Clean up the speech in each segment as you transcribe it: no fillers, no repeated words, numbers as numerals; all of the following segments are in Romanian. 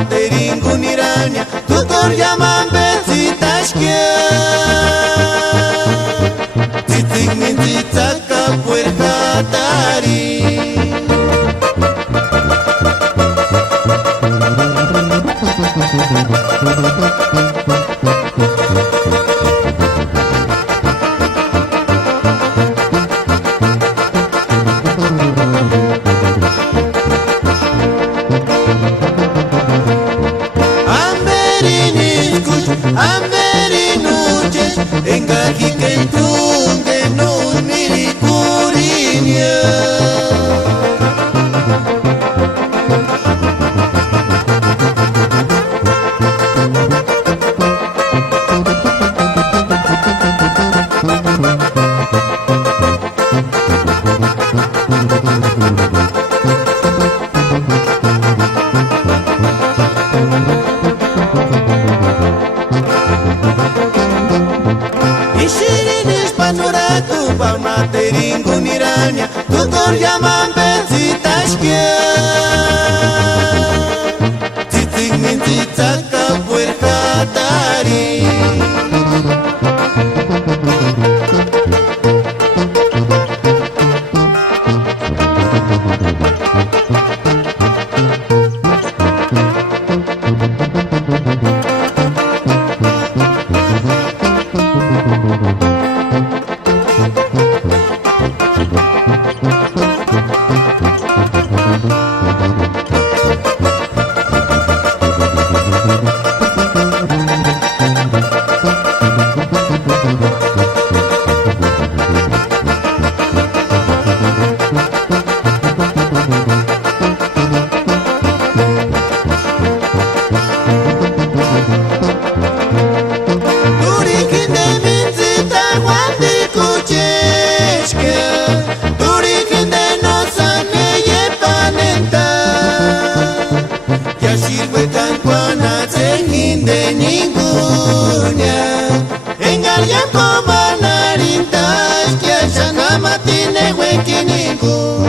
materingunirania tukor llaman besitashkia tzitzik mintzitsaka puerjatari Amerinuches, engaji que tunde no miricurinia. Ishirinis panoratu pa materingunirania tukor llaman besitashkia tzitzik mintzitsaka puerjatari de ninguna engañan como narintas que esa nama tiene huequinico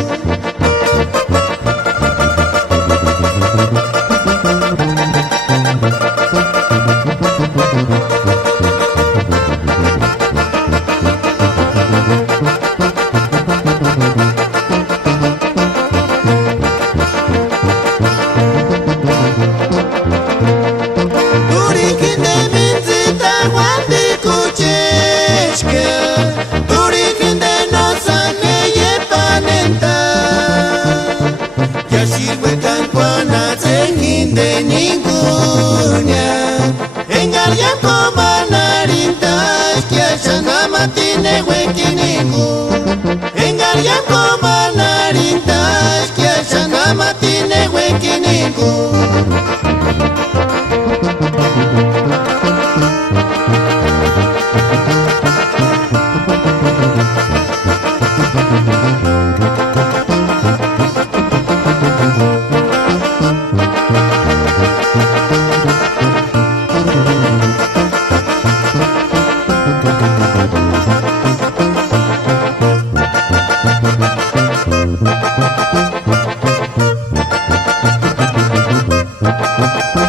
de ninguna engañan como narintas que esa nama tiene huequinico engañan como narintas que esa nama tiene huequinico. Thank you.